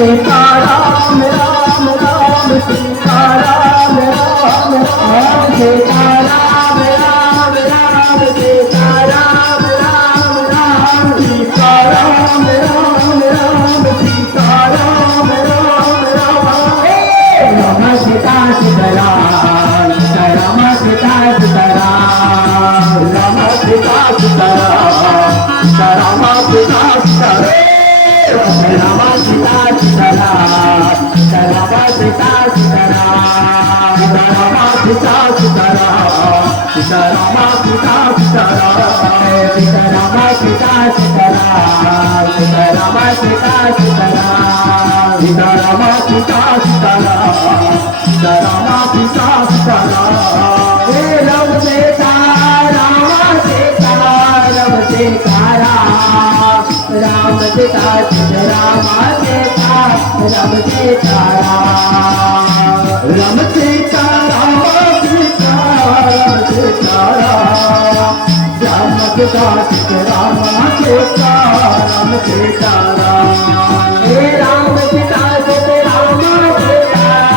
सीता राम राम राम सीता राम राम राम सीता राम राम राम सीता राम राम राम सीता राम राम राम सीता राम राम राम राम सीता सीताराम राम सीता सीताराम राम सीता सीताराम राम सीता सीताराम राम सीता सीताराम राम सीता सीताराम राम सीता सीताराम सीताराम सीता सीताराम सीताराम सीता सीताराम सीताराम सीता सीताराम सीताराम सीता सीताराम सीताराम सीता सीताराम हे राम सीता राम सीता राम सीता राम सीता राम सीता राम सीता राम सीता राम सीता राम सीता राम सीता राम सीता राम सीता हे राम सीता राम सीता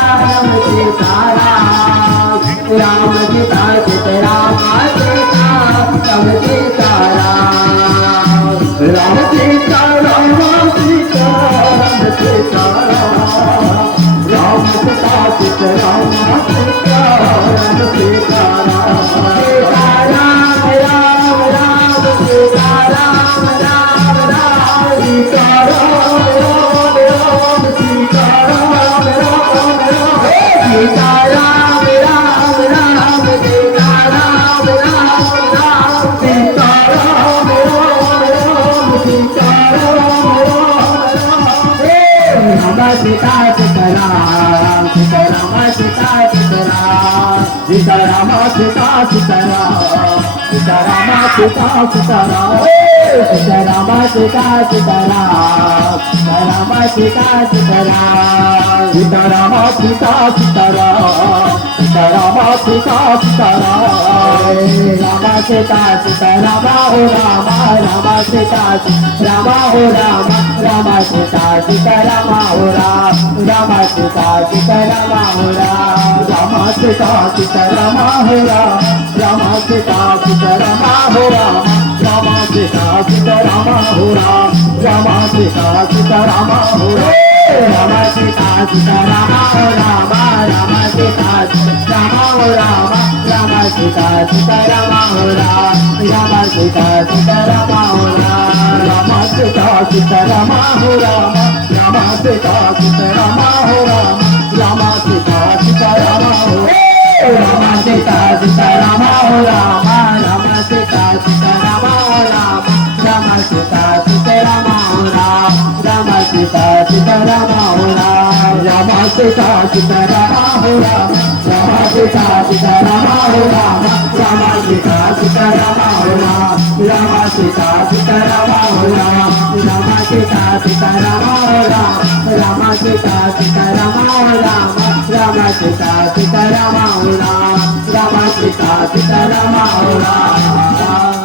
राम सीता राम सीता राम सीता राम सीता राम सीता राम सीता राम सीता राम सीता राम सीता राम सीता राम राम राम सीता राम राम राम सीता राम राम राम सीता राम राम राम सीता राम राम राम सीता राम राम राम सीता राम राम राम सीता राम राम राम राम सीता सीताराम सीताराम सीता सीताराम सीताराम सीता सीताराम सीताराम सीता सीताराम सीताराम सीता सीताराम सीताराम सीता सीताराम सीताराम सीता सीताराम सीताराम सीता सीताराम राम सीता सीताराम हो राम राम सीता राम हो राम राम सीता सीताराम हो राम राम सीता सीताराम हो राम राम सीता सीताराम हो राम राम सीता सीताराम हो राम राम सीता सीताराम हो राम राम सीता सीताराम हो राम राम सीता सीताराम हो राम राम सीता राम हो राम राम सीता सीताराम हो राम राम सीता सीताराम हो राम राम सीता सीताराम हो राम राम सीता सीताराम हो राम राम सीता सीताराम हो राम सीता सीताराम हो राम राम सीता सीताराम हो राम राम सीता सीताराम हो राम राम सीता सीताराम हो राम राम सीता सीताराम हो राम राम सीता सीताराम हो राम राम सीता सीताराम हो राम राम सीता सीताराम हो राम राम सीता सीताराम हो राम राम सीता सीताराम हो राम राम सीता सीताराम हो राम राम सीता सीताराम हो राम